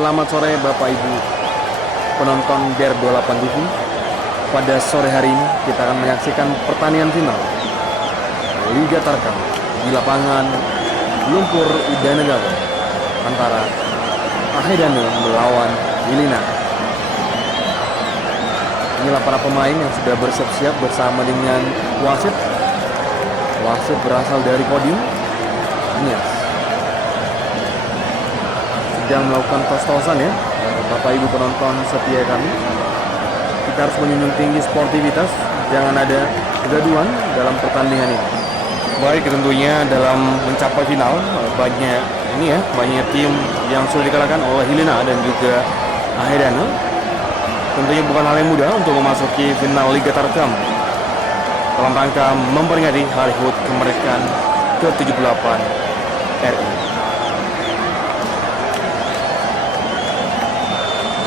Selamat sore Bapak Ibu penonton DER 28 TV. Pada sore hari ini kita akan menyaksikan pertandingan final Liga Tarkam di lapangan Lumpur Udanegara antara Ahedane melawan Hilina. Inilah para pemain yang sudah bersiap-siap bersama dengan wasit. Wasit berasal dari Kodim Nias. Sedang melakukan tos-tosan ya, Bapak Ibu penonton setia kami. Kita harus menjunjung tinggi sportivitas, jangan ada kegaduhan dalam pertandingan ini. Baik, tentunya dalam mencapai final banyak tim yang sudah dikalahkan oleh Hilina dan juga Ahedane. Tentunya bukan hal yang mudah untuk memasuki final Liga Tarkam dalam rangka memperingati Hari HUT kemerdekaan ke-78 RI.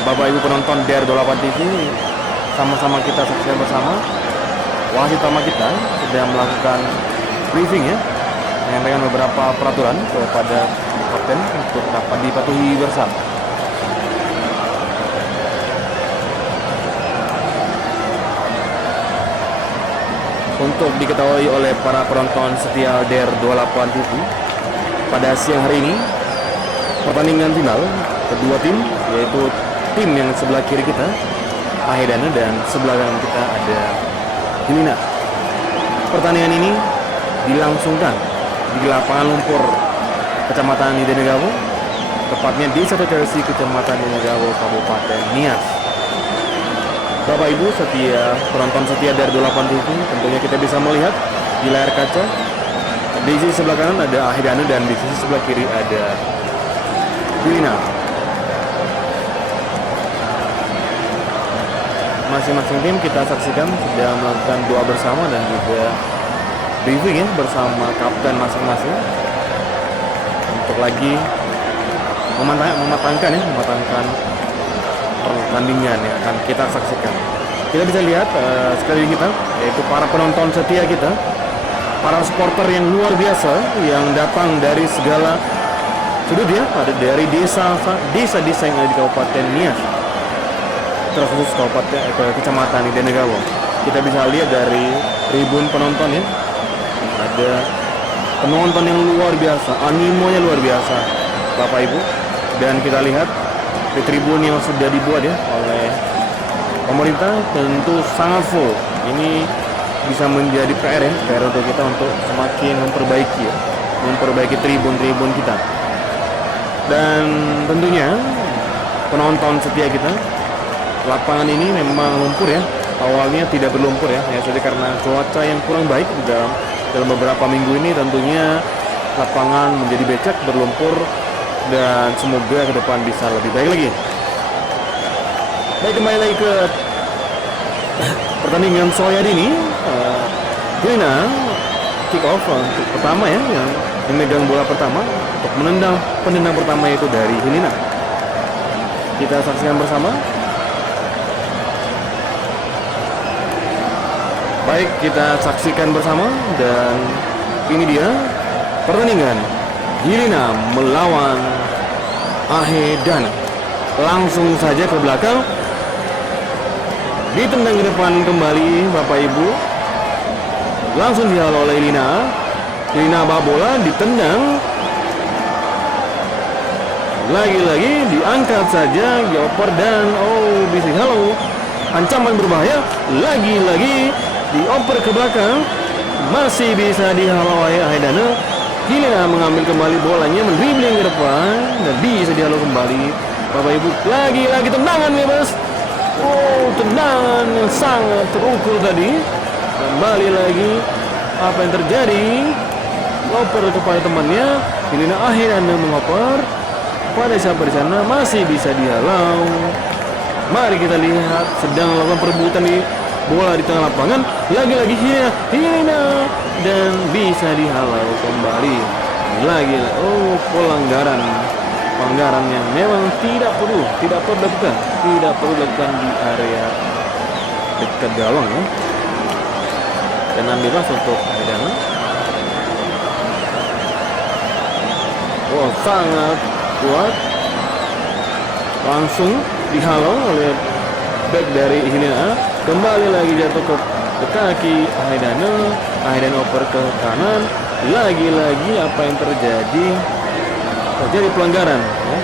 Bapak Ibu penonton DER 28 TV, sama-sama kita saksikan bersama. Wasit utama kita sedang melakukan briefing ya, menyampaikan beberapa peraturan kepada kapten untuk dapat dipatuhi bersama. Untuk diketahui oleh para penonton setia DER 28 TV, pada siang hari ini pertandingan final kedua tim, yaitu tim yang sebelah kiri kita Ahedane dan sebelah kanan kita ada Hilina. Pertandingan ini dilangsungkan di lapangan Lumpur Kecamatan Udanegara, tepatnya di Desa Tersi Kecamatan Udanegara, Kabupaten Nias. Bapak Ibu penonton setia dari 28 TV, tentunya kita bisa melihat di layar kaca di sisi sebelah kanan ada Ahedane dan di sisi sebelah kiri ada Hilina. Masing-masing tim kita saksikan sudah melakukan doa bersama dan juga briefing ya bersama kapten masing-masing untuk lagi mematangkan pertandingan yang akan kita saksikan. Kita bisa lihat sekali kita, yaitu para penonton setia kita, para supporter yang luar biasa yang datang dari segala sudut ya, ada dari desa-desa yang ada di Kabupaten Nias, terkhusus Kecamatan Udanegara. Kita bisa lihat dari tribun penonton ya, ada penonton yang luar biasa, animonya luar biasa Bapak Ibu. Dan kita lihat di tribun yang sudah dibuat ya oleh pemerintah tentu sangat full. Ini bisa menjadi PR untuk kita untuk semakin memperbaiki tribun-tribun kita. Dan tentunya penonton setia kita, lapangan ini memang lumpur ya. Awalnya tidak berlumpur ya, saja karena cuaca yang kurang baik dalam beberapa minggu ini. Tentunya lapangan menjadi becek, berlumpur, dan semoga ke depan bisa lebih baik lagi. Baik, kembali lagi ke pertandingan sore hari ini. Hilina kick off untuk pertama ya, yang memegang bola pertama untuk penendang pertama itu dari Hilina. Kita saksikan bersama. Baik, kita saksikan bersama dan ini dia pertandingan Hilina melawan Ahedane. Langsung saja ke belakang, ditendang ke depan kembali Bapak Ibu, langsung dihalau oleh Hilina. Hilina bawa bola, ditendang, lagi-lagi diangkat saja, dioper dan bisa halau, ancaman berbahaya, lagi-lagi dioper ke belakang, masih bisa dihalau oleh Ahedane. Hilina mengambil kembali bolanya, mendribling ke depan dan bisa dihalau kembali Bapak Ibu. Lagi-lagi tendangan bebas. Tendangan yang sangat terukur tadi. Kembali lagi, apa yang terjadi? Ngoper kepada temannya. Hilina Ahedane mengoper pada siapa di sana, masih bisa dihalau. Mari kita lihat, sedang melakukan perebutan di bola di tengah lapangan. Lagi-lagi Hilina dan bisa dihalau kembali. Lagi pelanggaran yang memang tidak perlu dilakukan di area dekat gawang ya. Dan bebas untuk Ahedane. Sangat kuat langsung dihalau oleh back dari Hilina. Kembali lagi jatuh ke kaki Haidano oper ke kanan. Lagi-lagi apa yang terjadi pelanggaran ya.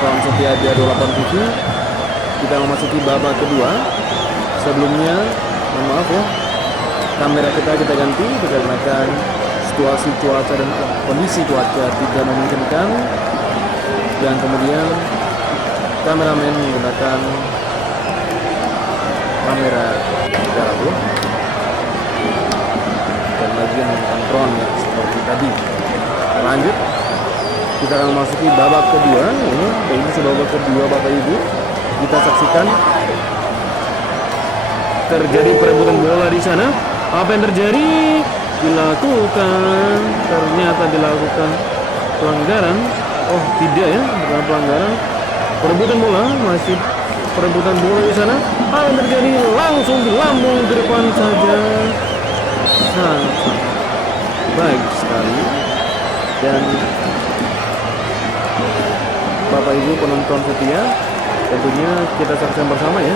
penonton setia di 28 TV. Kita memasuki babak kedua. Sebelumnya, mohon maaf ya, kamera kita ganti dikarenakan situasi cuaca dan kondisi cuaca tidak memungkinkan, dan kemudian kameramen menggunakan kamera jauh dan lagi menggunakan drone ya, seperti tadi. Lanjut, kita akan memasuki babak kedua. Ini sudah babak kedua, Bapak Ibu. Kita saksikan terjadi perebutan bola di sana. Apa yang terjadi? Dilakukan, ternyata dilakukan pelanggaran. Oh tidak ya, bukan pelanggaran. Perebutan bola, masih perebutan bola di sana. Apa yang terjadi? Langsung dilambung ke depan saja. Sangat baik sekali. Dan Bapak Ibu penonton setia, tentunya kita saksikan bersama ya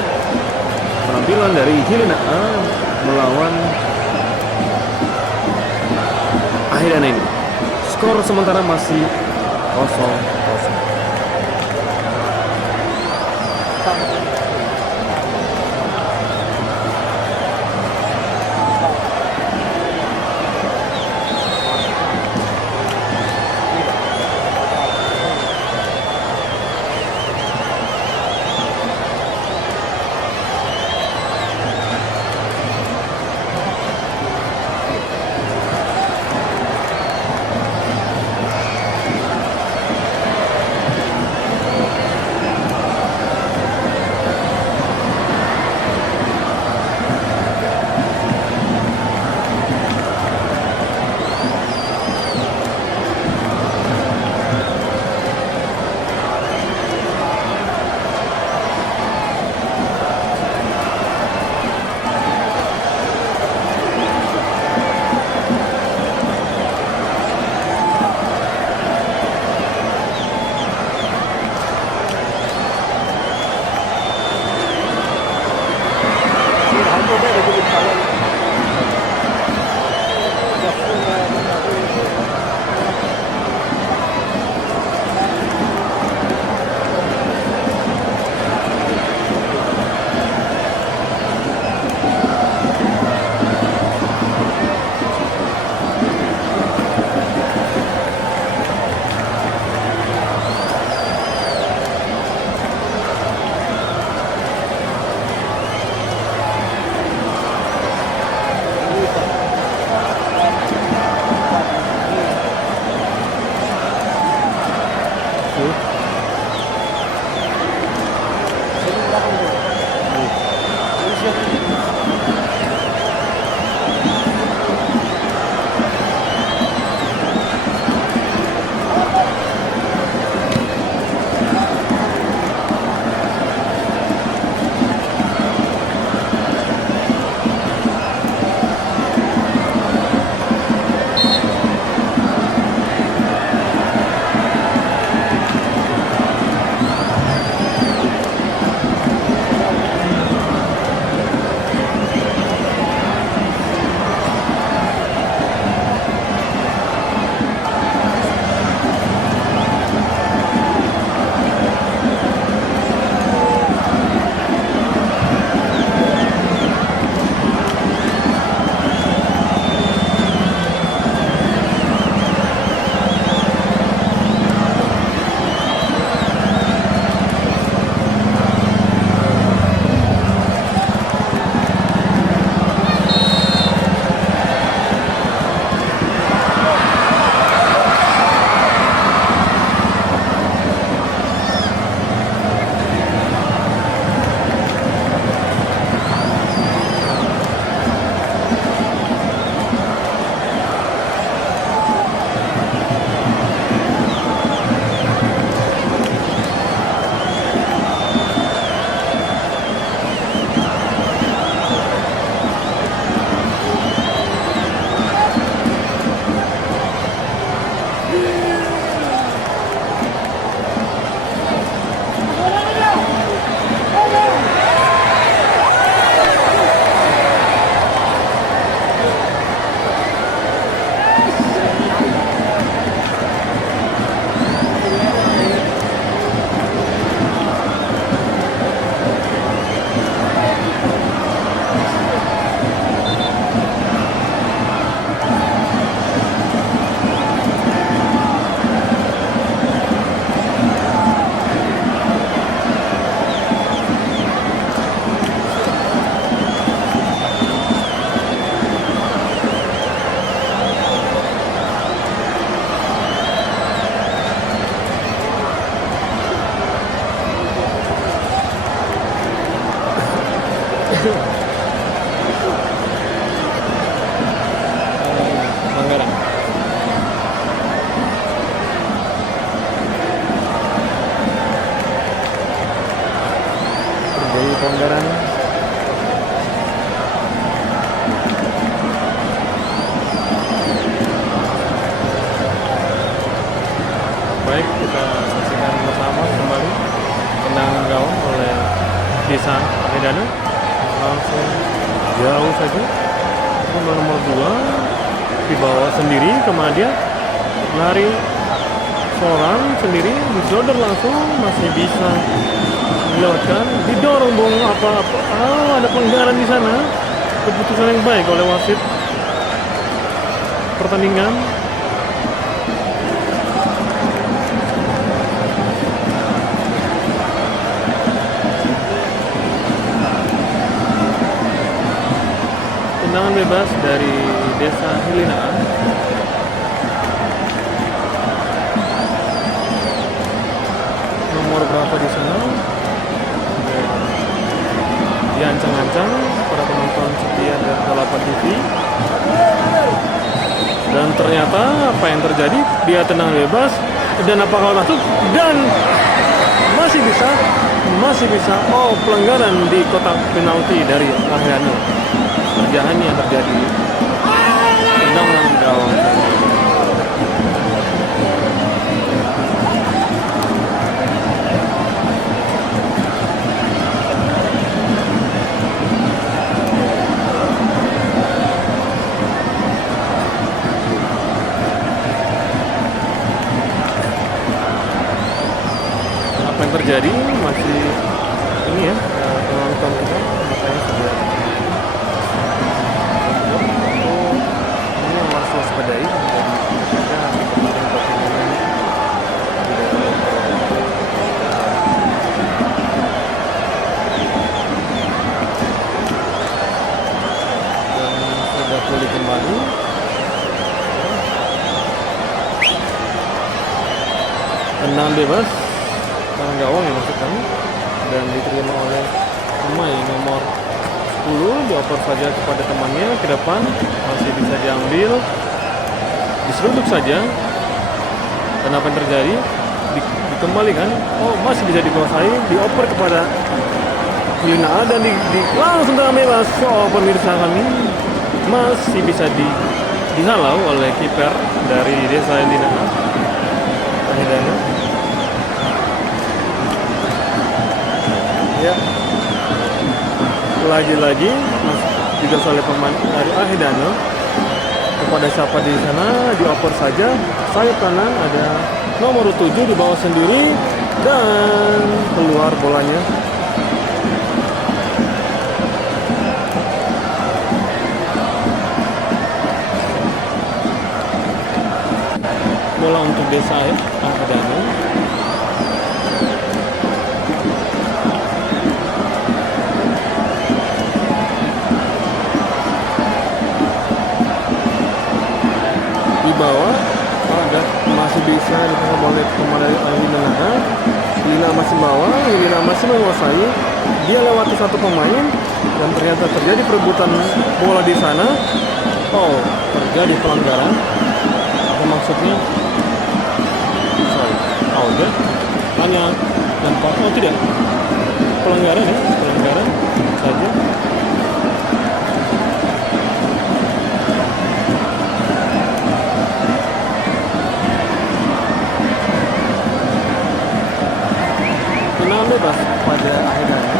penampilan dari Helena A melawan Ahirana ini. Skor sementara masih 0-0. kita saksikan bersama kembali tendangan gawang oleh Desa Ahedana, langsung jauh saja. Nomor 2 dibawa sendiri, kemudian lari seorang sendiri, disodor langsung, masih bisa dilewatkan, didorong bong apa-apa. Ada pelanggaran di sana. Keputusan yang baik oleh wasit pertandingan. Tendangan bebas dari Desa Hilinaan. Nomor berapa di sana? Diancang-ancang para penonton setia dari Dalapan TV. Dan ternyata apa yang terjadi? Dia tendangan bebas dan apakah masuk? Dan masih bisa. Oh, pelanggaran di kotak penalti dari Ahedana. Kerjaan yang terjadi. Tendangan gawang. Apa yang terjadi masih ini ya, penonton kita makanya sudah ini yang harus waspadai dan kita nanti kemarin pertandingan dan sudah pulih kembali. Tendangan bebas tangan gawang yang masukkan dan diterima oleh pemain nomor 10, dioper saja kepada temannya ke depan, masih bisa diambil, diseruduk saja. Dan apa yang terjadi? Dikembalikan, oh masih bisa dikuasai, dioper kepada Hilinaan dan langsung tendangan bebas. Oh, pemirsa kami masih bisa dihalau oleh kiper dari Desa Hilinaan, Ahedana. Ya, lagi-lagi juga oleh pemain dari Ahedana kepada siapa di sana, dioper saja sayap kanan, ada nomor 7 di bawah sendiri dan keluar bolanya. Bola untuk Desa Ahedana. Bawah ada masih bisa ditangkap oleh pemain dari Hilinaan. Hilinaan masih bawah, Hilinaan masih menguasai. Dia lewati satu pemain dan ternyata terjadi perebutan bola di sana. Oh, terjadi pelanggaran. Apa maksudnya? Sorry, udah. Hanya dan oh tidak, pelanggaran ya, pelanggaran saja. Tendangan bebas pada Ahedana.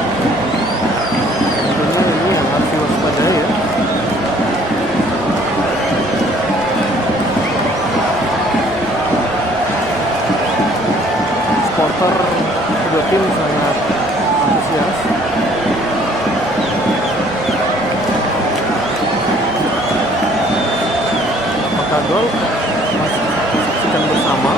Tentunya ini yang harus diwaspadai ya. Supporter kedua tim sangat antusias. Maka gol masih saksikan bersama.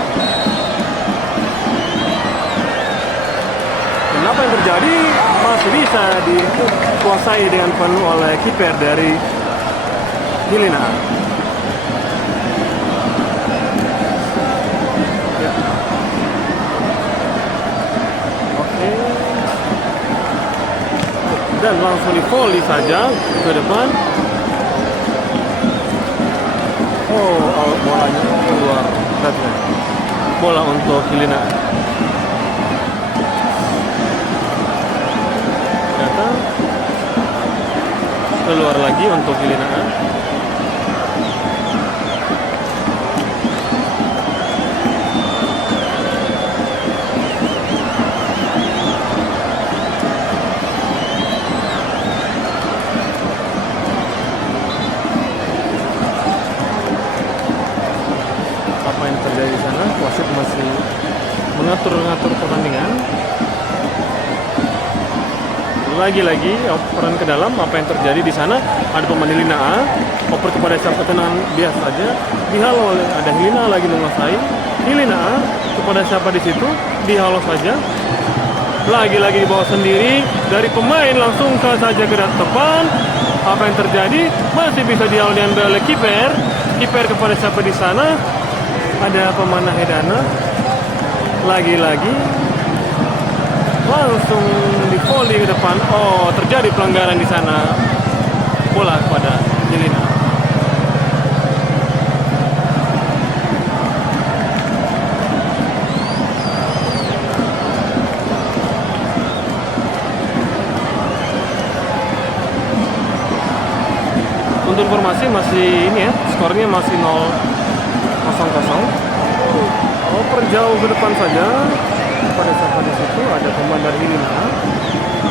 Apa yang terjadi masih bisa dikuasai dengan penuh oleh kiper dari Hilinaan. Ya. Oke. Dan langsung di volley saja ke depan. Oh, bolanya keluar. Bola untuk Hilinaan. Keluar lagi untuk Hilinaan. mengatur pertandingan. Lagi-lagi operan ke dalam, apa yang terjadi di sana? Ada pemain Helena A, oper kepada siapa, tenang biasa saja, dihalau oleh ada Helena lagi menguasai. Helena A kepada siapa di situ, dihalau saja. Lagi-lagi di bawah sendiri dari pemain langsung saja ke depan. Apa yang terjadi? Masih bisa dihalau diambil oleh kiper. Kiper kepada siapa di sana? Ada pemain Haidana. Lagi-lagi langsung di volley ke depan. Oh, terjadi pelanggaran di sana. Bola kepada Helena. Untuk informasi masih ini ya, skornya masih 0-0. Oper jauh ke depan saja. Pada saat di situ ada pemain dari Helena.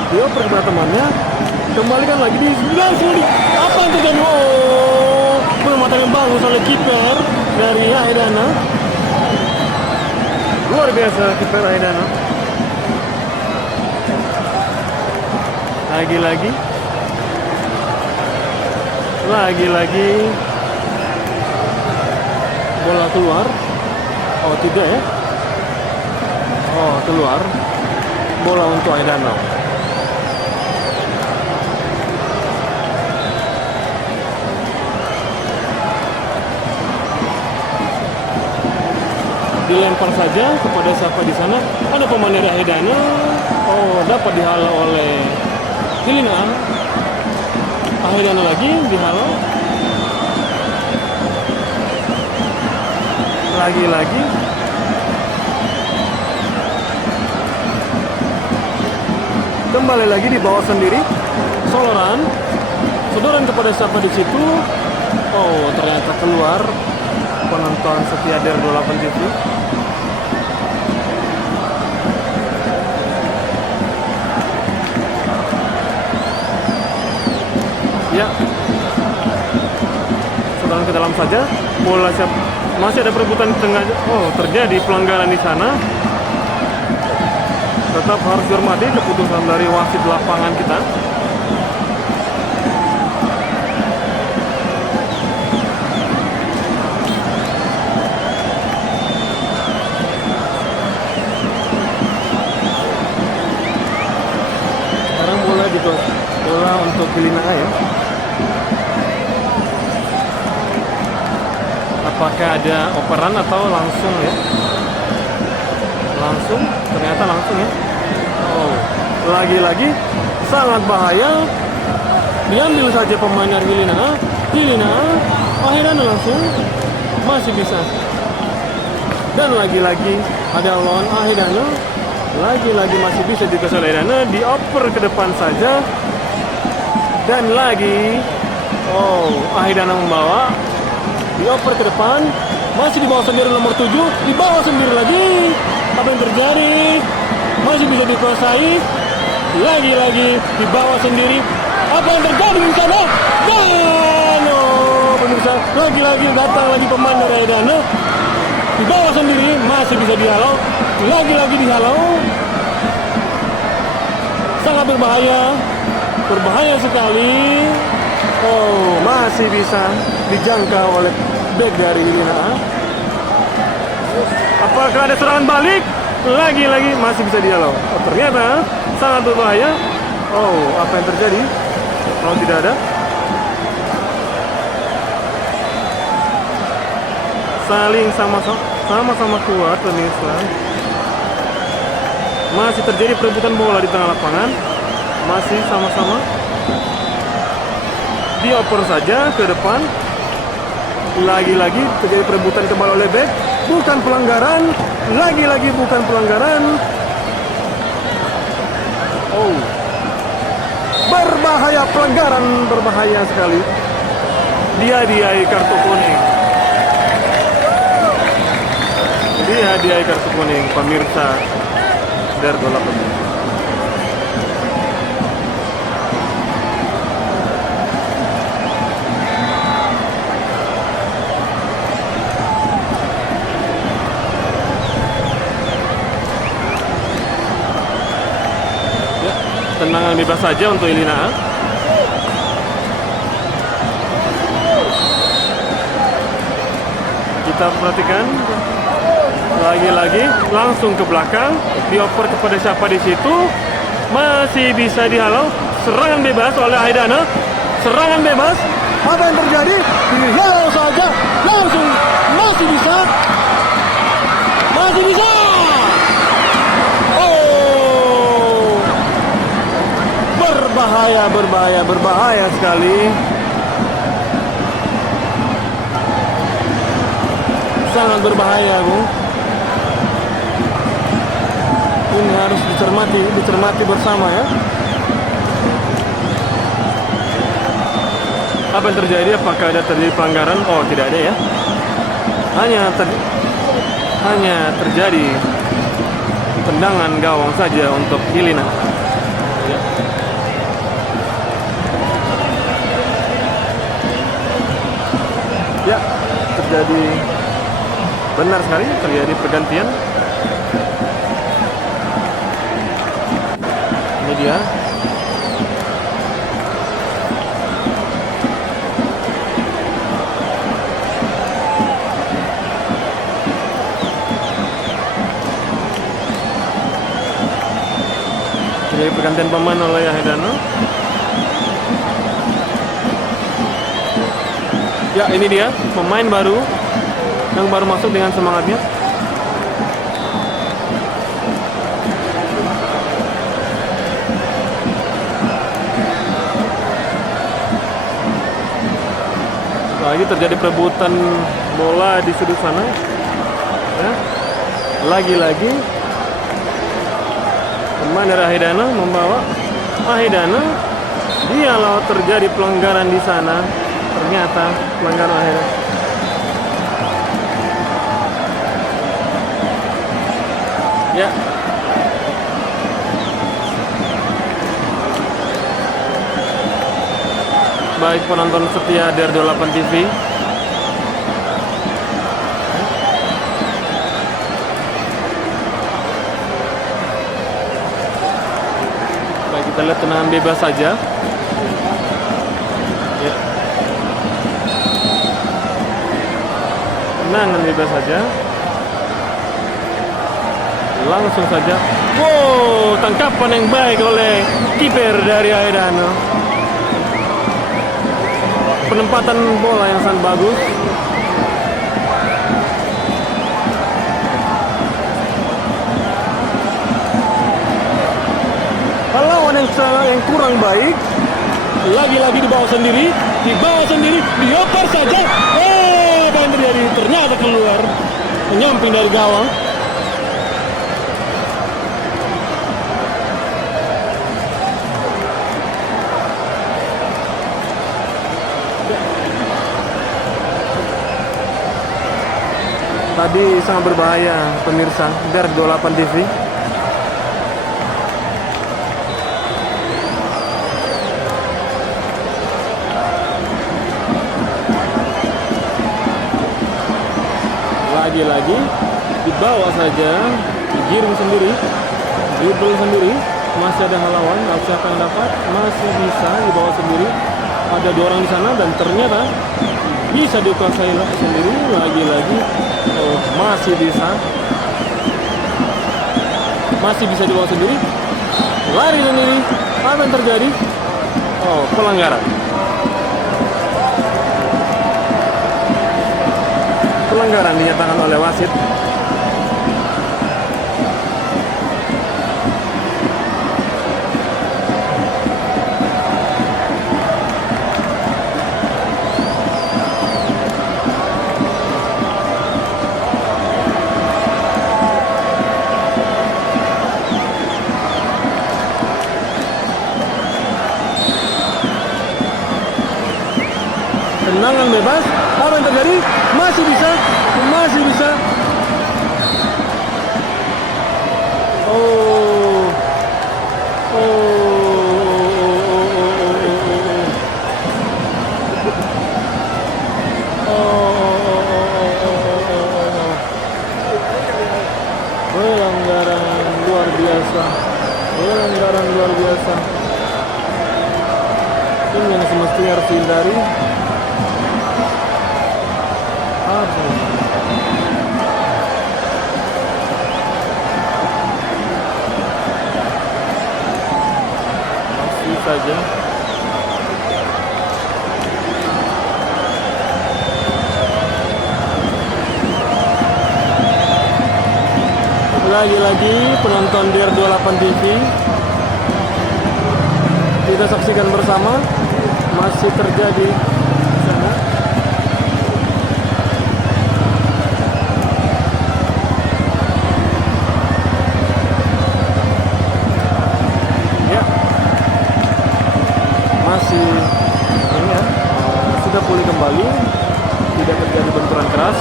Dia oper kepada temannya. Kembalikan lagi di langsung di apa yang terjadi? Oh, penempatan yang bagus oleh kiper dari Haidana. Luar biasa kiper Haidana. Lagi-lagi bola keluar. Oh, tidak ya. Oh, keluar. Bola untuk Haidana. Dilempar saja kepada siapa di sana? Ada pemain dari Haidana. Oh, dapat dihalau oleh Helena. Haidana lagi dihalau. Lagi-lagi kembali lagi di bawah sendiri. Sodoran kepada siapa di situ? Oh, ternyata keluar. Penonton setia dari 28 TV. Ya, sodoran ke dalam saja. Bola siap. Masih ada perebutan di tengah. Oh, terjadi pelanggaran di sana. Tetap harus dihormati keputusan dari wasit lapangan kita. Sekarang bola untuk Helena A ya. Apakah ada operan atau langsung ya? Langsung, ternyata langsung ya. Oh, lagi-lagi sangat bahaya. Diambil saja pemain dari Helena. Haidana langsung masih bisa. Dan lagi-lagi ada lawan Haidana. Lagi-lagi masih bisa dikuasai oleh Haidana. Dioper ke depan saja. Dan lagi, oh, Haidana membawa. Dioper ke depan. Masih di bawah sendiri nomor 7. Di bawah sendiri lagi. Apa yang terjadi? Masih bisa dikuasai. Lagi-lagi di bawah sendiri. Apa yang terjadi di sana? Dan pemirsa, lagi-lagi datang lagi pemain dari Haidana. Di bawah sendiri masih bisa dihalau. Lagi-lagi dihalau. Sangat berbahaya sekali. Oh, masih bisa dijangkau oleh back dari Helena. Apakah ada serangan balik? Lagi-lagi masih bisa dihalau. Oh, ternyata sangat berbahaya. Oh, apa yang terjadi? Kalau tidak ada. Saling sama-sama kuat pemirsa. Masih terjadi perebutan bola di tengah lapangan. Masih sama-sama. Dioper saja ke depan. Lagi-lagi terjadi perebutan kembali oleh back. Bukan pelanggaran. Lagi-lagi bukan pelanggaran. Oh, berbahaya, pelanggaran berbahaya sekali. Dihadiahi kartu kuning. Dihadiahi kartu kuning pemirsa dari bola pemirsa. tendangan bebas saja untuk Elina. Kita perhatikan lagi-lagi langsung ke belakang, dioper kepada siapa di situ, masih bisa dihalau. Serangan bebas oleh Haidana, serangan bebas. Apa yang terjadi? Dihalau saja, langsung masih bisa. Oh, berbahaya sekali. Sangat berbahaya, Bung. Ini harus dicermati bersama ya. Apa yang terjadi? Apakah ada terjadi pelanggaran? Oh, tidak ada ya. Hanya terjadi tendangan gawang saja untuk Elina. Ya. Ya, terjadi, benar sekali terjadi pergantian. Ini dia. Jadi pergantian pemain oleh Haidana. Ya, ini dia pemain baru yang baru masuk dengan semangatnya. Lagi terjadi perebutan bola di sudut sana. Ya. Lagi-lagi pemain dari Haidana membawa Haidana. Dialah terjadi pelanggaran di sana. Ternyata pelanggaran Haidana. Ya. Baik penonton setia dari 28 TV. Baik, kita lihat tendangan bebas saja. Ya. Tendangan bebas saja. Langsung saja. Wow, tangkapan yang baik oleh kiper dari Haidana. Penempatan bola yang sangat bagus. Lawan yang kurang baik. Lagi-lagi dibawa sendiri, dioper saja. Oh, apa yang terjadi? Ternyata keluar, menyamping dari gawang. Tadi sangat berbahaya pemirsa dari 28 TV. Lagi-lagi dibawa saja, digiring sendiri, dribble sendiri, masih ada halangan, siapa yang dapat, masih bisa dibawa sendiri. Ada 2 orang di sana dan ternyata bisa dikuasai sendiri. Lagi-lagi oh, masih bisa dibawa sendiri, lari sendiri. Apa yang terjadi? Oh, pelanggaran dinyatakan oleh wasit. Tendangan bebas. Apa yang terjadi? Masih bisa. Pelanggaran luar biasa. Ini yang semestinya harus dihindari. Masih saja. Lagi-lagi penonton Dear 28 TV, kita saksikan bersama masih terjadi di sana. Ya, masih ini ya, sudah pulih kembali, tidak terjadi benturan keras.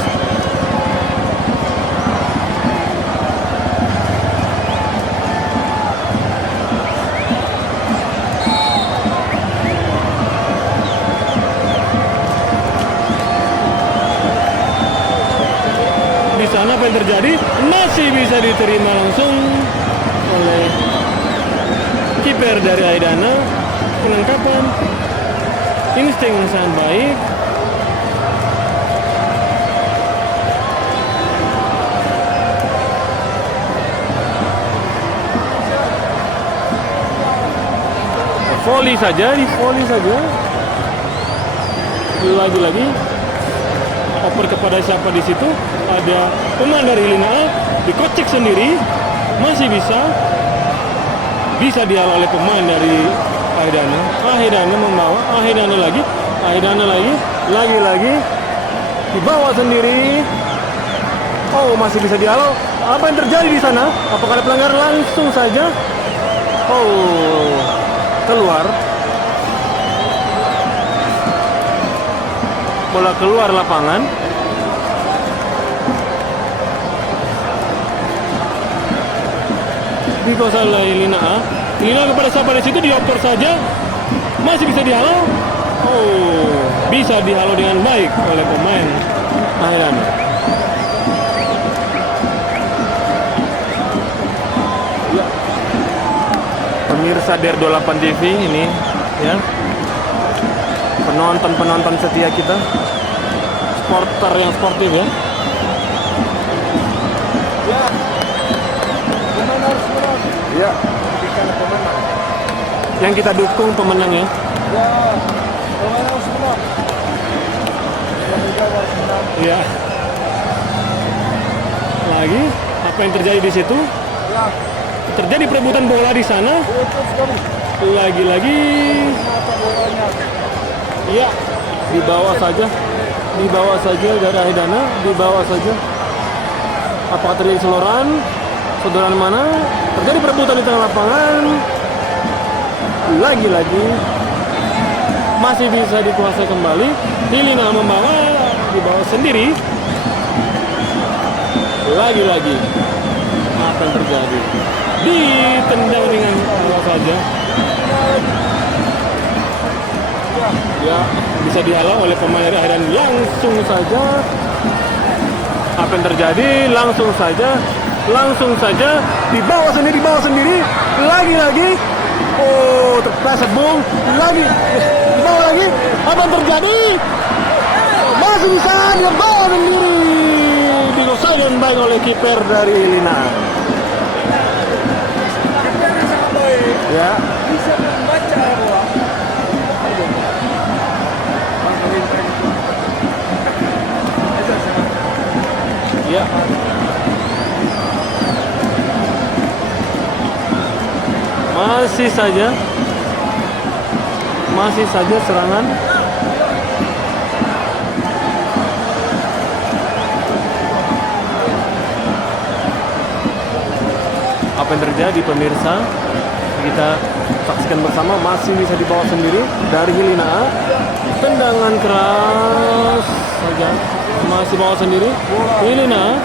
Di sana apa yang terjadi masih bisa diterima langsung oleh kiper dari Aidana. Penangkapan insting yang sangat baik. Volley saja, di volley saja. Lagi-lagi oper kepada siapa di situ? Ada pemain dari Lina A, dikocek sendiri, masih bisa dihalau oleh pemain dari Aidana. Aidana membawa, Aidana lagi, dibawa sendiri. Oh, masih bisa dihalau. Apa yang terjadi di sana? Apakah ada pelanggaran? Langsung saja. Oh, keluar. Bola keluar lapangan. Dikuasai oleh Lina A. Lina kepada siapa di situ, dioper saja. Masih bisa dihalau. Oh, bisa dihalau dengan baik oleh pemain Aidana. Ya. Pemirsa Dear 28 TV ini ya. Penonton setia kita. Supporter yang sportif ya. Ya. Ya, yang kita dukung pemenang ya. Ya, pemenang semua. Ya. Lagi, apa yang terjadi di situ? Ya. Terjadi perebutan bola di sana. Lagi-lagi. Ya, dibawa saja dari Aidana, dibawa saja. Apakah terjadi seloran? Saudaraan mana? Terjadi perebutan di tengah lapangan. Lagi-lagi masih bisa dikuasai kembali. Lina membawa, dibawa sendiri. Lagi-lagi apa yang terjadi? Ditendang dengan bola saja. Ya, bisa dihalau oleh pemain dari Aidana. Langsung saja. Apa yang terjadi? Langsung saja dibawa sendiri, lagi-lagi. Oh, terpleset bung, lagi dibawa lagi. Apa yang terjadi? Masih bisa dibawa sendiri, dikuasai dengan baik oleh kiper dari Lina. Ya. Bisa membaca bola. Ya. Masih saja serangan. Apa yang terjadi pemirsa? Kita saksikan bersama, masih bisa dibawa sendiri dari Lina A. Tendangan keras saja, masih bawa sendiri. Lina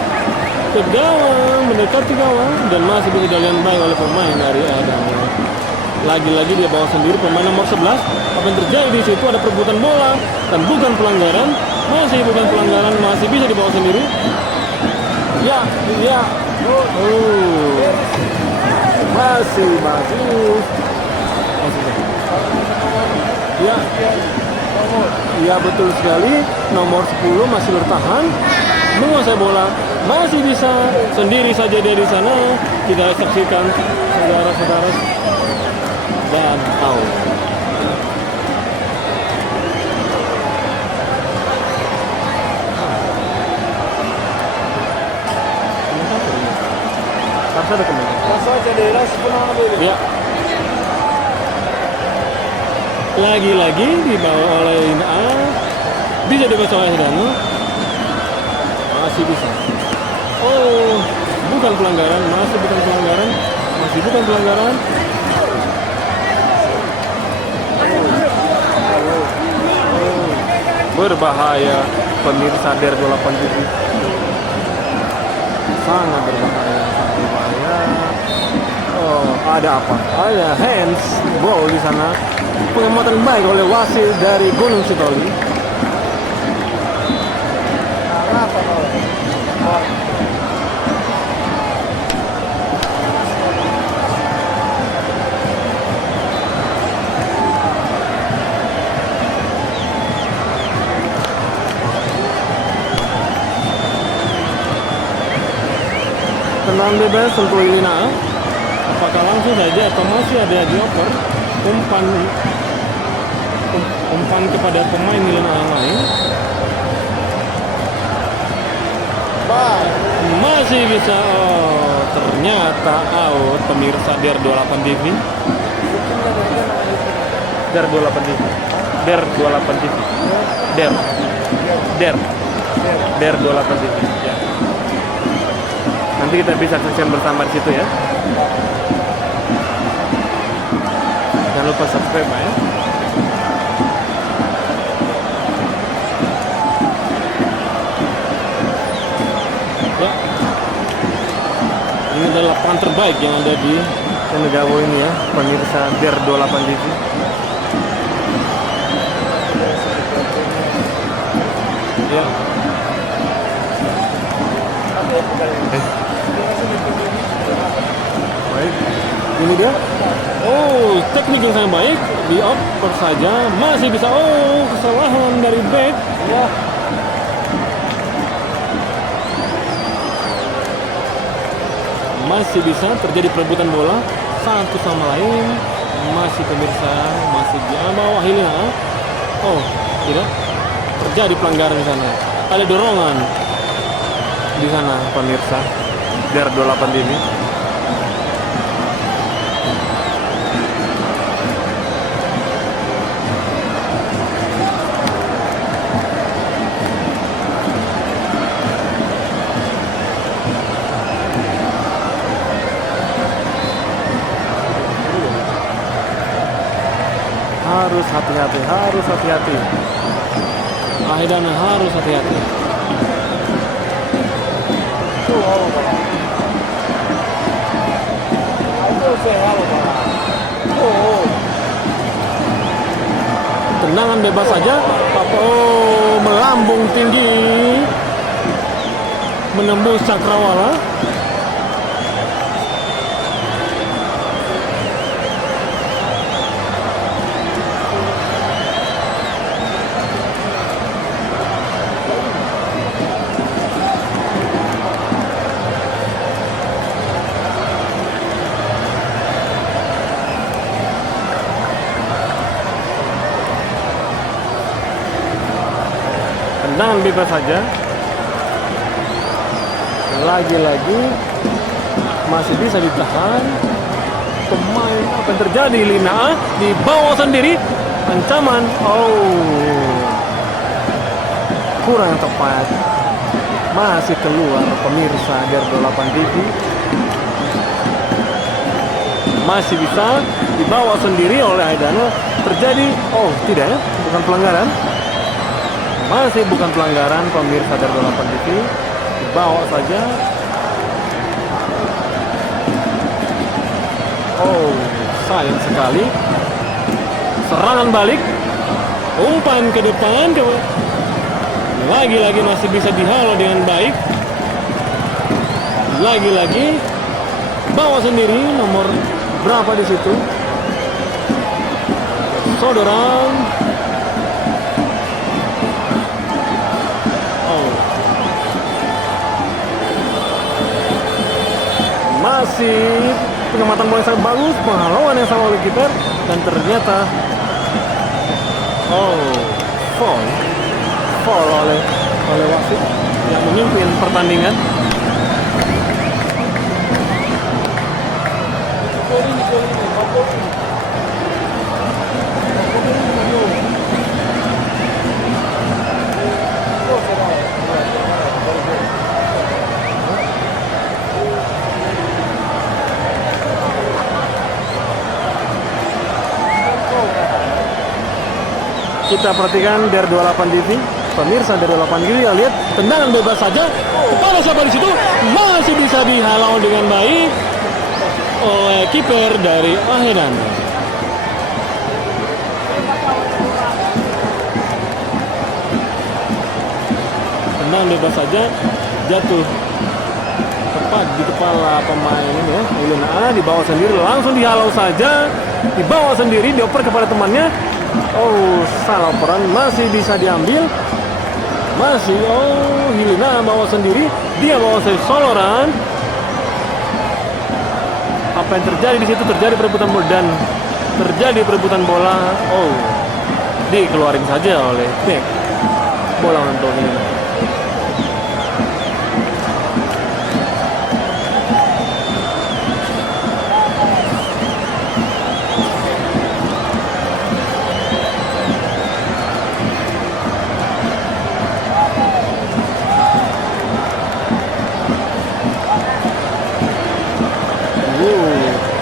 ke gawang, mendekati gawang, dan masih bisa dilihat baik oleh pemain dari Aidana. Lagi-lagi dia bawa sendiri pemain nomor 11. Apa yang terjadi di situ? Ada perebutan bola dan bukan pelanggaran. Masih bukan pelanggaran, masih bisa dibawa sendiri. Ya. Masih. Ya, ya betul sekali. Nomor 10 masih bertahan menguasai bola, masih bisa sendiri saja dia di sana. Kita saksikan saudara-saudara, dan out. Harus ada kemana? Ya. Lagi-lagi dibawa oleh Ina, bisa dibaca oleh Danu, masih bisa. Oh, bukan pelanggaran, masih bukan pelanggaran, masih bukan pelanggaran. Berbahaya pemirsa Der 27. Sangat berbahaya, sangat berbahaya. Oh, ada apa? Ada hands ball di sana. Pengamatan baik oleh wasit dari Gunung Sitoli. Tenang bebas untuk Lina. Apakah langsung saja atau masih ada dioper umpan kepada pemain Lina yang lain? Masih bisa. Oh, ternyata out pemirsa Der 28 TV. Der 28 TV. Der 28 TV. Der 28 TV. Ya. Nanti kita bisa saksikan bersama di situ ya. Jangan lupa subscribe ya. Ya. Ini adalah lapangan terbaik yang ada di Tenegawo ini ya, pemirsa Der 28 TV. Ya. Baik, ini dia. Oh, teknik yang sangat baik, dioper saja, masih bisa. Oh, kesalahan dari back. Ya. Masih bisa terjadi perebutan bola satu sama lain. Masih pemirsa, masih di bawah Hilina. Oh, tidak terjadi pelanggaran di sana. Ada dorongan di sana pemirsa Der 28 ini. Harus hati-hati. Aidana harus hati-hati. Tendangan bebas saja. Oh, melambung tinggi, menembus cakrawala. Tendangan bebas saja. Lagi-lagi masih bisa ditahan. Pemain, apa yang terjadi? Lina dibawa sendiri. Ancaman. Oh, kurang tepat. Masih keluar pemirsa Der 28 TV. Masih bisa dibawa sendiri oleh Aidana. Terjadi. Oh, tidak ya, bukan pelanggaran. Masih bukan pelanggaran pemirsa Der 28 TV. Dibawa saja. Oh, sayang sekali. Serangan balik. Umpan ke depan. Lagi-lagi masih bisa dihalau dengan baik. Lagi-lagi bawa sendiri, nomor berapa di situ? bersodoran. Oh. Masih pengamatan bola yang sangat bagus, penghalauan yang sama oleh kiper, dan ternyata foul oleh wasit yang memimpin pertandingan. Kita perhatikan dari 28 TV, pemirsa dari 28 TV, lihat tendangan bebas saja. Kepada siapa di situ masih bisa dihalau dengan baik oleh kiper dari Ahedan. Tendangan bebas saja jatuh tepat di kepala pemain ini ya. Wiluna dibawa sendiri, langsung dihalau saja, dibawa sendiri, dioper kepada temannya. Oh, salah peran, masih bisa diambil. Masih, Hilina bawa sendiri, dia bawa soloran. Apa yang terjadi di situ? Terjadi perebutan bola dan terjadi perebutan bola. Oh, dikeluarin saja oleh back bola untuk ini.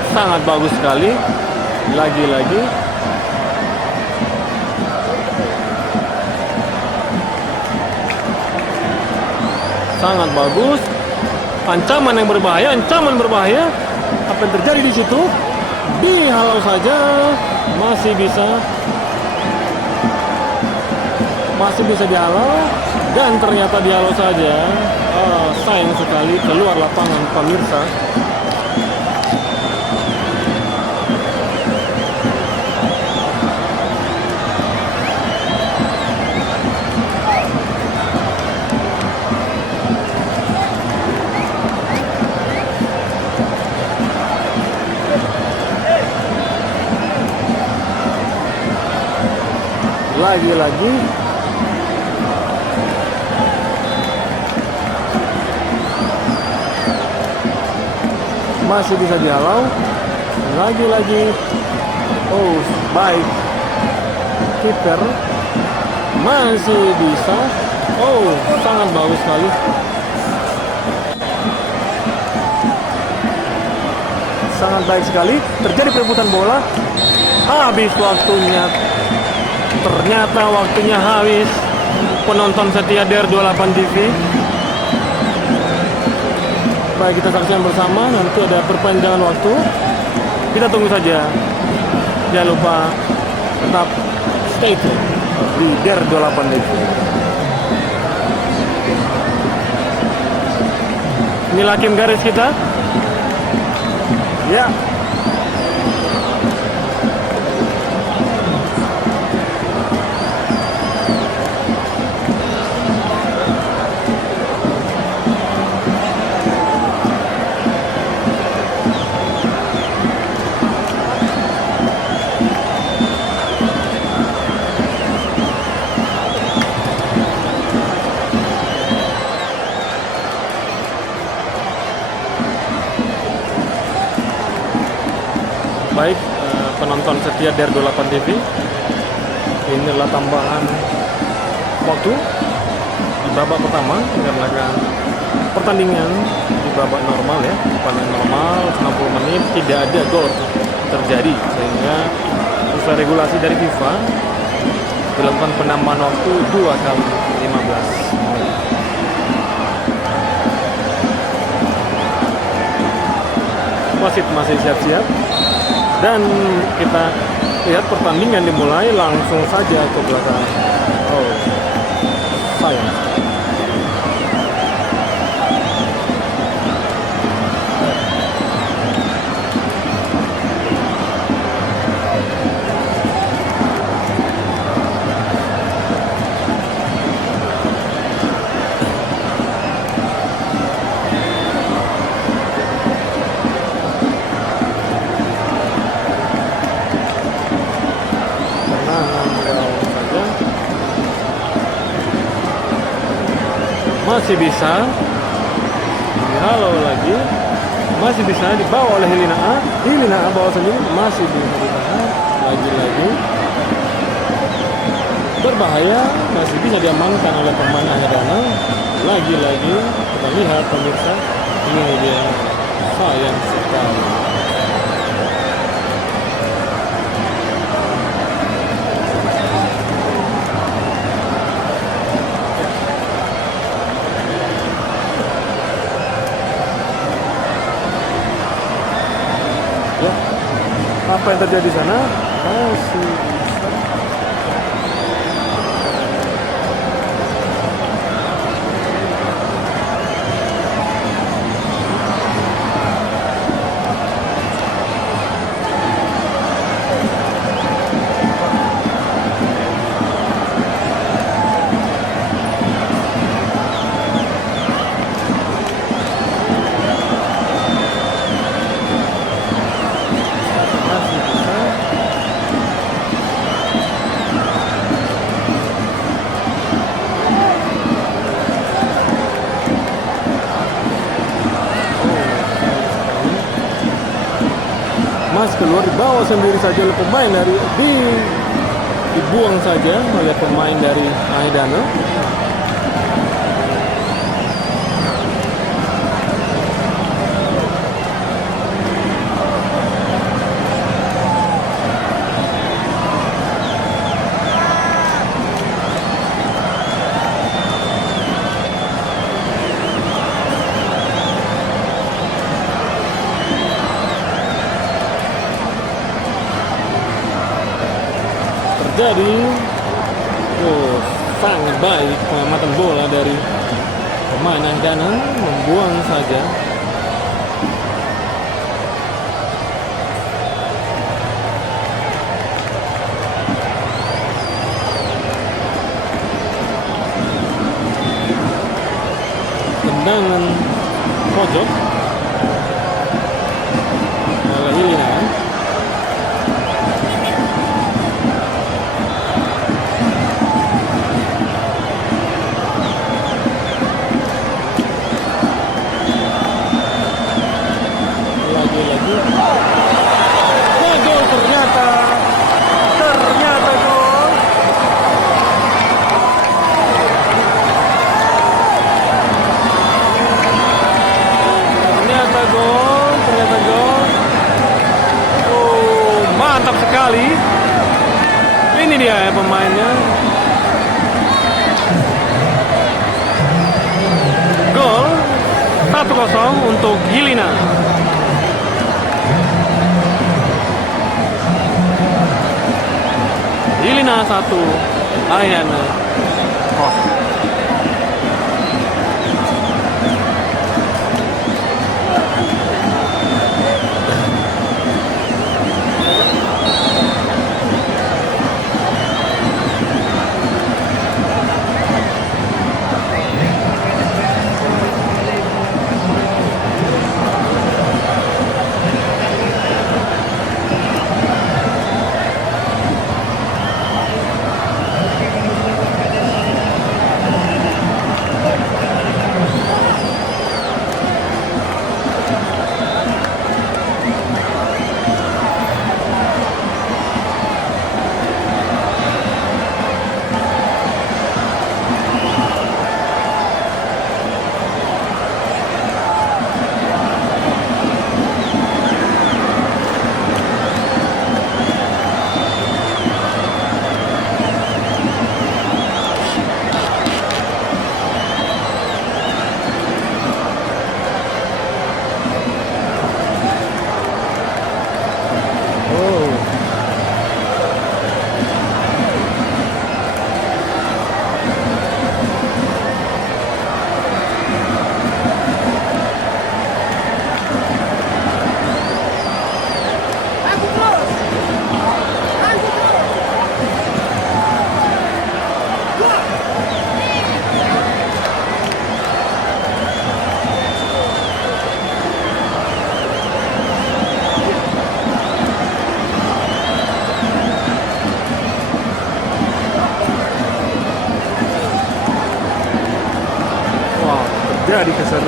Sangat bagus sekali. Lagi-lagi sangat bagus. Ancaman yang berbahaya, ancaman berbahaya. Apa yang terjadi di situ? Dihalau saja. Masih bisa dihalau, dan ternyata dihalau saja. Sayang sekali, keluar lapangan pemirsa. Lagi-lagi masih bisa dihalau. Lagi-lagi baik kiper masih bisa. Sangat bagus sekali. Sangat baik sekali. Terjadi perebutan bola. Habis waktunya. Ternyata waktunya habis. Penonton setia DR28 TV. Baik, kita saksikan bersama. Nanti ada perpanjangan waktu. Kita tunggu saja. Jangan lupa tetap stay tune di DR28 TV. Inilah hakim garis kita. Ya. Baik, penonton setia DR28 TV, ini adalah tambahan waktu di babak pertama karena pertandingan di babak normal ya, pertandingan normal 90 menit tidak ada gol terjadi, sehingga sesuai regulasi dari FIFA dilakukan penambahan waktu 2 kali 15 menit. Wasit masih siap-siap. Dan kita lihat pertandingan dimulai langsung saja ke belakang. Sayang. masih bisa dihalau lagi, masih bisa dibawa oleh Helena A. Helena A bawa sendiri, masih bisa ditahan lagi-lagi, berbahaya, masih bisa diamankan oleh pemain Ahedana. Lagi-lagi kita lihat pemirsa, ini dia, sayang sekali. Ya, apa yang terjadi di sana? Masih bisa. Masih bisa. Mas keluar, dibawa sendiri saja oleh pemain dari dibuang saja oleh pemain dari Ahedana. Terjadi sangat baik pengamatan bola dari pemain Ahedana, membuang saja. Tendangan pojok oleh Helena. Lagi-lagi. Ya, gol ternyata gol. Ternyata gol. Oh, mantap sekali. Ini dia ya pemainnya. Gol 1-0 untuk Helena. Helena 1, Ahedana 0.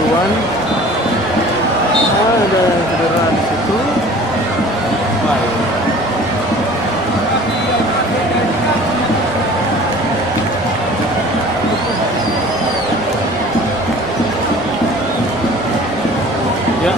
duluan. Ada yang cedera di situ. Baik. Ya.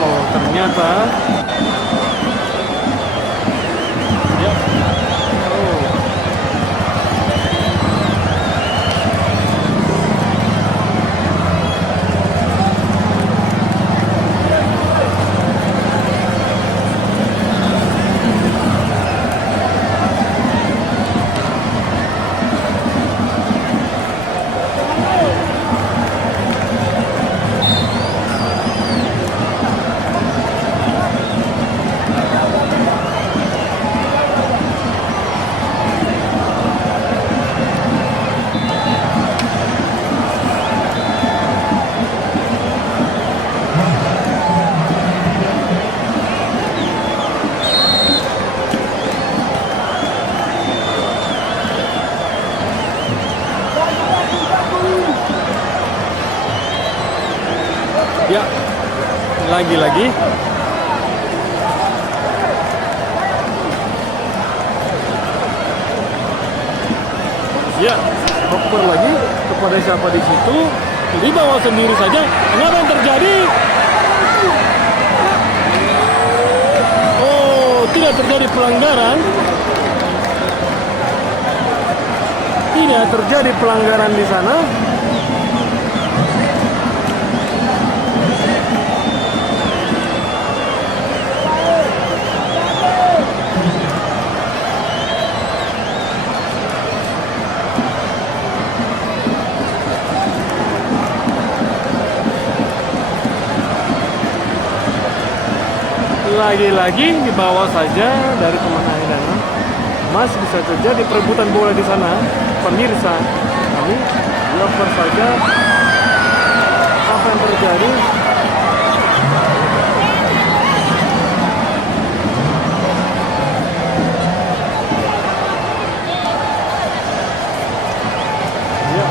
Oh, ternyata ya. Oh. Ya, lagi-lagi. Ya, oper lagi kepada siapa di situ? Dibawa sendiri saja. Apa yang terjadi? Oh, tidak terjadi pelanggaran. Tidak terjadi pelanggaran di sana. Lagi-lagi di bawah saja dari pemenang dana. Masih bisa terjadi perebutan bola di sana, pemirsa. Kami loper saja. Apa yang terjadi? Ya.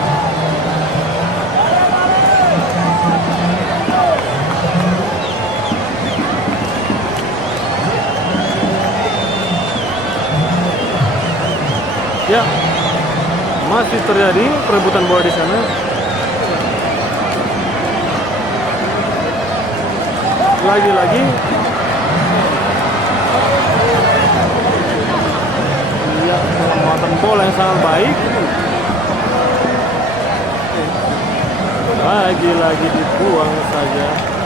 Ya, masih terjadi perebutan bola di sana. Lagi-lagi, ya, penguatan bola yang sangat baik. Lagi-lagi dibuang saja.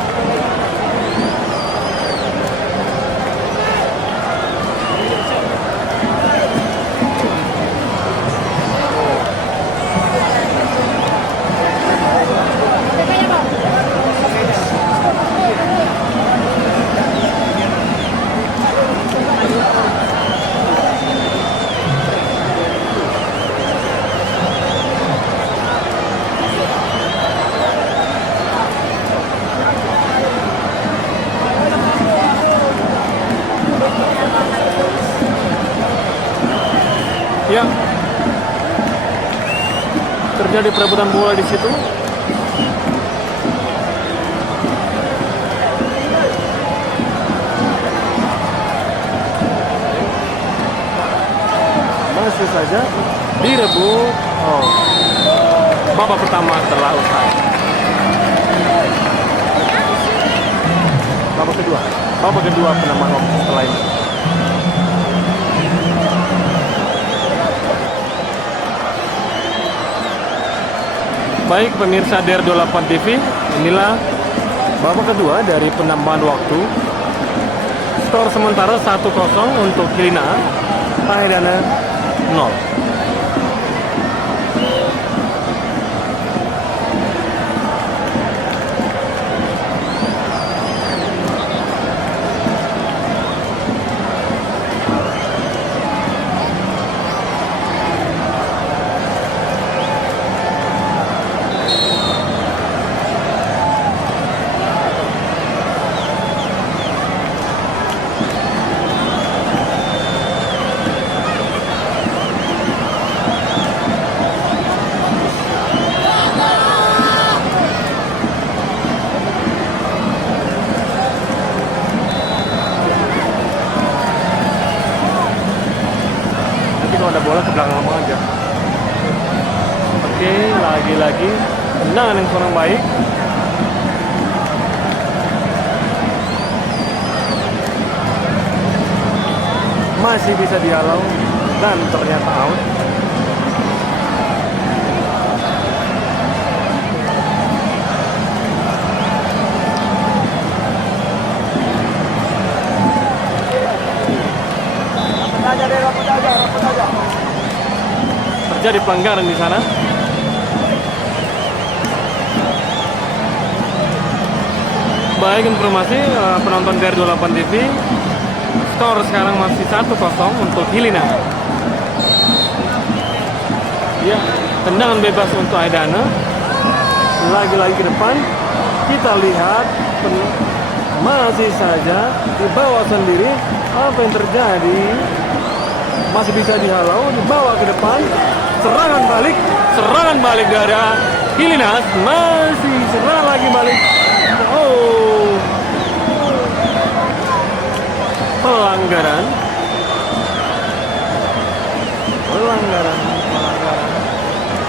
Ya, terjadi perebutan bola di situ. Masih saja direbut. Oh, babak pertama telah usai. Babak kedua penambahan waktu setelah ini. Baik pemirsa DR28 TV, inilah babak kedua dari penambahan waktu. Skor sementara 1-0 untuk Hilina, Haidana 0. Ada bola ke belakang lapangan aja. Oke, lagi-lagi tendangan yang kurang baik. Masih bisa dihalau dan ternyata out. Terjadi pelanggaran di sana. Baik informasi penonton DR28 TV. Skor sekarang masih 1-0 untuk Hilina. Ya, tendangan bebas untuk Aidana. Lagi-lagi ke depan. Kita lihat masih saja di bawah sendiri. Apa yang terjadi? Masih bisa dihalau, dibawa ke depan. Serangan balik dari Hilina. Masih serang lagi balik. Oh, pelanggaran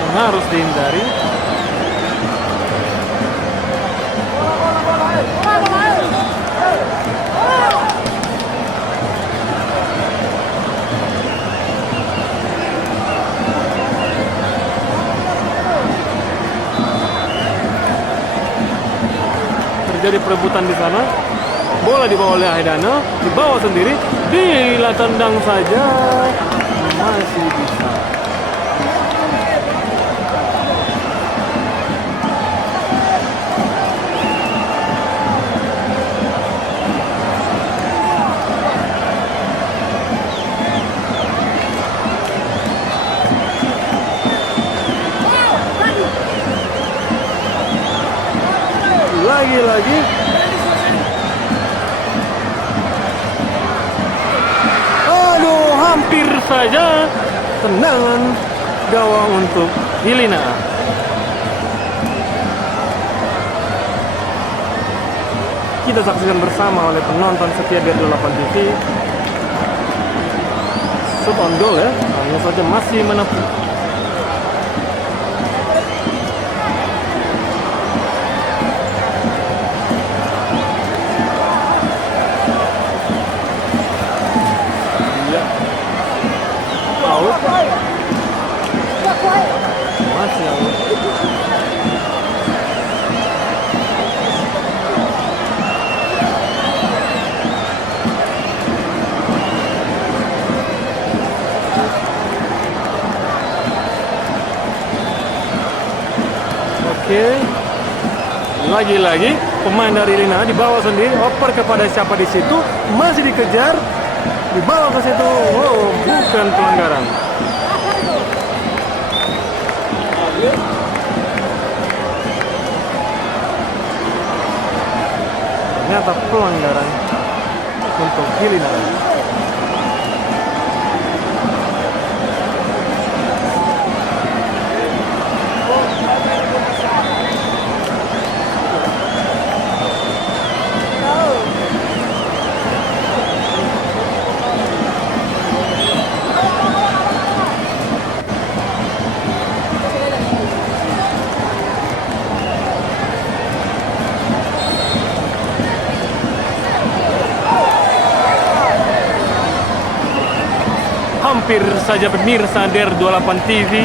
yang harus dihindari. Terjadi perebutan di sana. Bola dibawa oleh Haidana, dibawa sendiri, bila tendang saja masih bisa. Lagi-lagi hampir saja tendangan gawang untuk Hilina. Kita saksikan bersama oleh penonton setia DR28 TV. Shot on goal ya, hanya saja masih menempuh. Masih out. Oke. Lagi-lagi pemain dari Hilina dibawa sendiri, oper kepada siapa di situ, masih dikejar, dibawa ke situ. Oh, bukan pelanggaran. Ternyata pelanggaran untuk Hilina. hampir saja pemirsa Der 28 TV,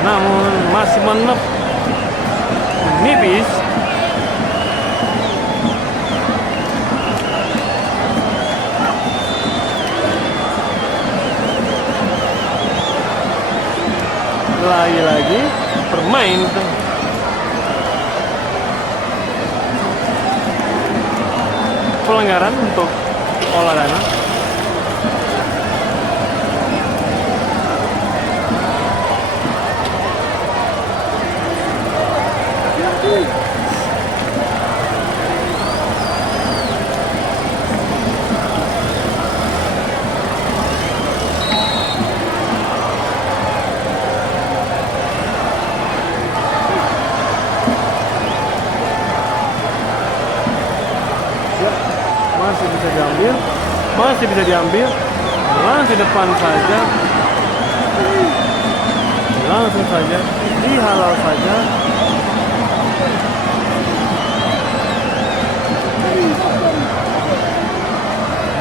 namun masih menipis. Lagi-lagi bermain pelanggaran untuk Oladana. Masih bisa diambil, langsung depan saja, langsung saja dihalal saja.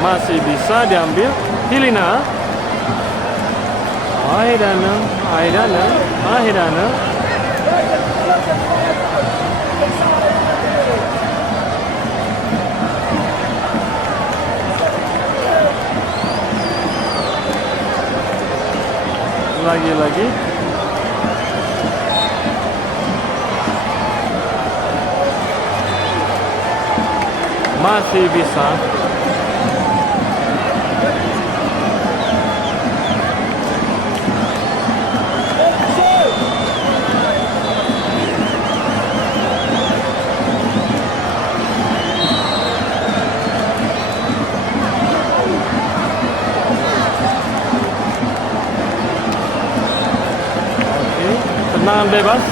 Masih bisa diambil. Hilina, Aidana. Lagi-lagi masih bisa. Tendangan bebas,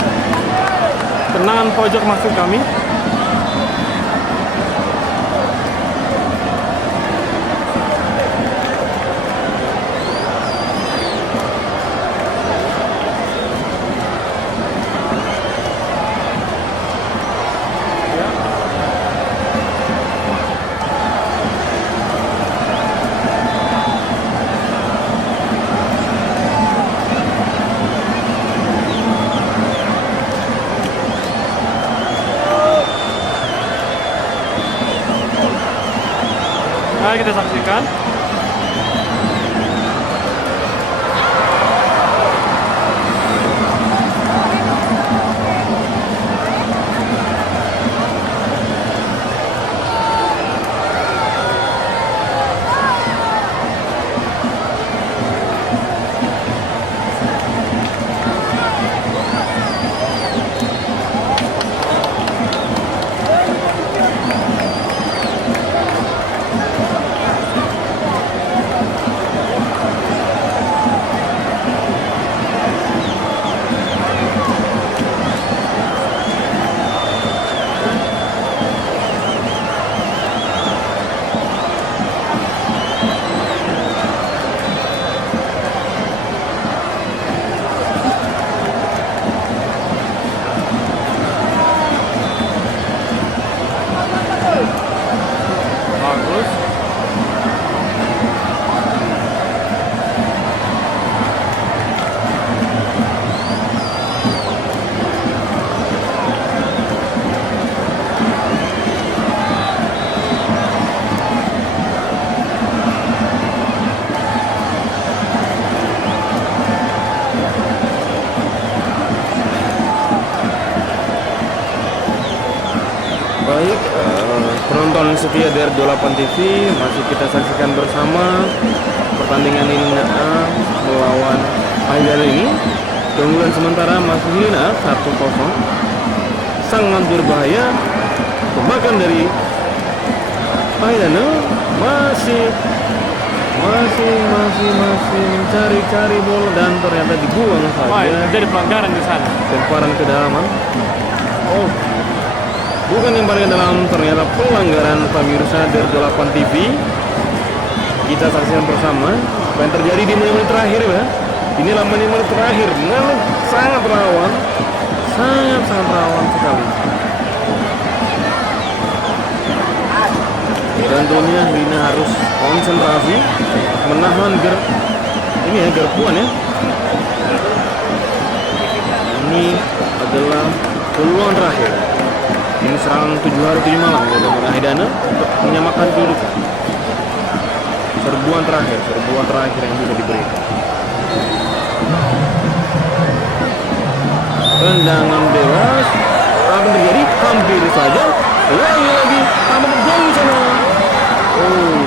tendangan pojok maksud kami. Mari kita saksikan. Baik, penonton setia dari 28 TV, masih kita saksikan bersama pertandingan Hilina A melawan Aidana ini. Keunggulan sementara masih Hilina 1-0. Sangat berbahaya. Tembakan dari Aidana masih mencari-cari bola dan ternyata dibuang saja. Jadi pelanggaran di sana. Lemparan ke dalaman. Oh, bukan lemparan ke dalam, ternyata pelanggaran pemirsa dari 28 TV. Kita saksikan bersama apa yang terjadi di menit-menit terakhir ya. Inilah menit-menit terakhir, sangat rawan sekali. Tentunya Hilina harus konsentrasi menahan ini ya garpuan ya. Ini adalah peluang terakhir. Ini serangan 7 hari 7 malam ya untuk Haidana untuk menyamakan kedudukan. Serbuan terakhir yang bisa diberikan. Tendangan bebas. Apa yang terjadi? Hampir saja. Lagi tampak terjadi di sana. Oh,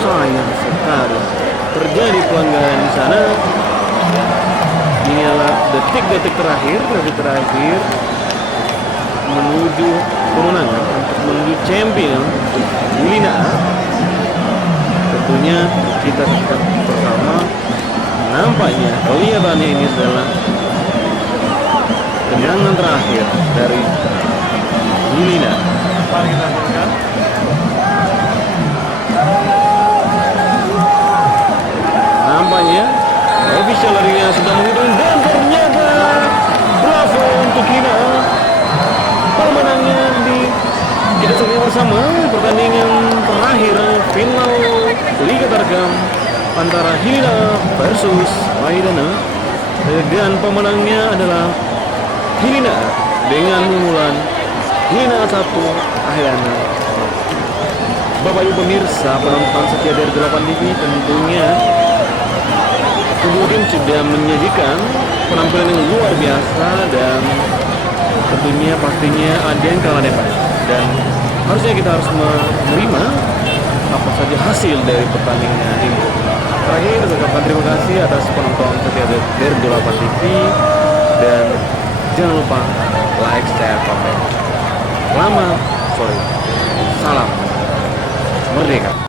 sayang sekali. Terjadi pelanggaran di sana. Ini adalah detik-detik terakhir menuju kemenangan untuk menuju champion Wilina. Tentunya kita akan bersama. Nampaknya kelihatannya ini adalah tendangan terakhir dari Wilina. Mari kita saksikan. Nampaknya official Arena sudah menghitung dan ternyata bravo untuk Hina. Pemenangnya kita saksikan bersama pertandingan terakhir final Liga Tarkam antara Hina versus Haidana, dan pemenangnya adalah Hina dengan keunggulan Hina 1 Haidana. Bapak Ibu pemirsa penonton setia dari 8 TV, tentunya kedua tim sudah menyajikan penampilan yang luar biasa dan tentunya pastinya ada yang kalah depan, dan harusnya kita harus menerima apa saja hasil dari pertandingan ini. Terakhir, saya ucapkan terima kasih atas penonton setia dari 8 TV, dan jangan lupa like, share, komen. Selamat sore, salam merdeka.